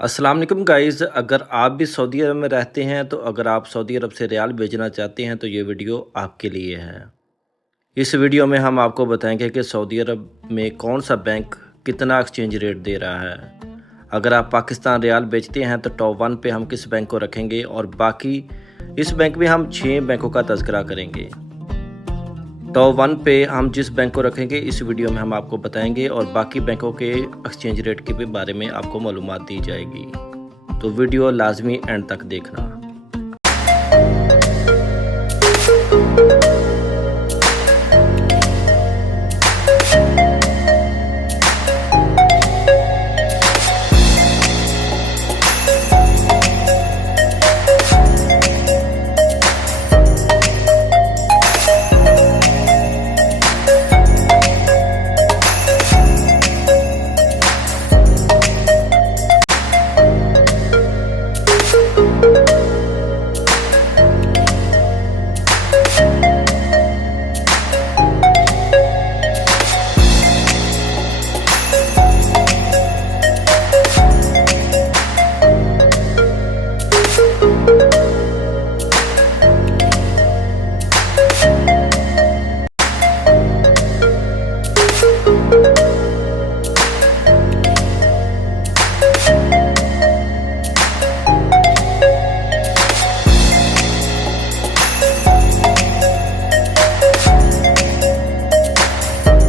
अस्सलाम वालेकुम गाइज़, अगर आप भी सऊदी अरब में रहते हैं तो अगर आप सऊदी अरब से रियाल भेजना चाहते हैं तो ये वीडियो आपके लिए है। इस वीडियो में हम आपको बताएंगे कि सऊदी अरब में कौन सा बैंक कितना एक्सचेंज रेट दे रहा है। अगर आप पाकिस्तान रियाल बेचते हैं तो टॉप 1 पे हम किस बैंक को रखेंगे और बाकी इस बैंक में हम 6 बैंकों का तज़किरा करेंगे। टॉप 1 पे हम जिस बैंक को रखेंगे इस वीडियो में हम आपको बताएंगे और बाकी बैंकों के एक्सचेंज रेट के बारे में आपको मालूमात दी जाएगी। तो वीडियो लाजमी एंड तक देखना।